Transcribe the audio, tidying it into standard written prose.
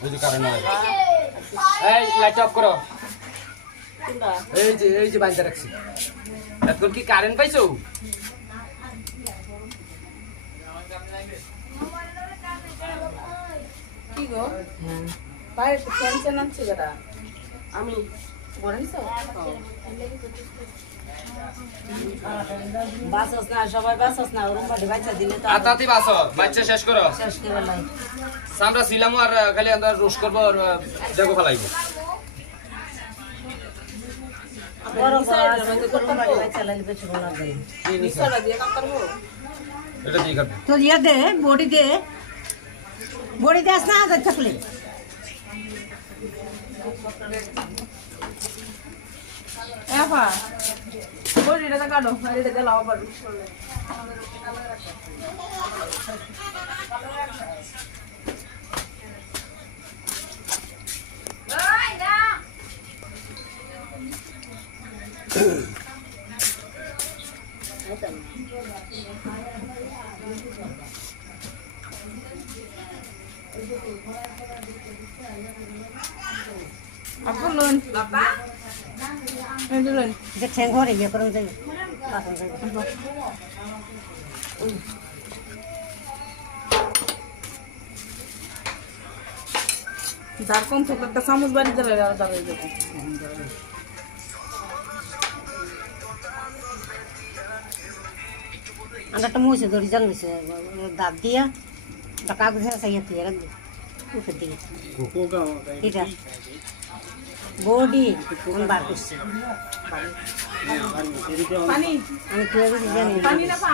বুঝি কারণ এই লাইট অফ করো এই যে বাইন্দা রাখছি এখন কি কারেন্ট পাইছো কি গো বাইরে তো টেনশন আছে গরা আমি বড় নিছো বাসস না সবাই বাসস না ওরম বাড়ি বাচ্চা দিলে তো আতাতি বাসো বাচ্চা শেষ করো শেষ করে লাই সামরা ছিলামু আর খালি আমরা রোস্ট করব আর দেখো ফলাইবো বড় ওরম বাড়ি বাচ্চা লাইলে বেশি বলা যায় মিশালা দিয়ে কাম করব এটা দিয়ে কাটবো তো ইয়া দে বড়ি দেস না আগে থাকলে এফা বড়িটা তো কাটো এটা দিয়ে লাও পারবি Aku lun. Bapak? Ini lun. যে ঠ্যাং ঘরে ইয়ে করুন যাই বাসন যাই যার কম থেকে একটা চামচ বাড়ি দিলে যাবে আমরা একটা মুছে ধরি জানবেছে দাঁত দিয়া একটা কাগজ চাইয়া তুই রাখবি উপর দিকে এটা বডি আমি বার করছি পানি আমি তুই জানি পানি না পা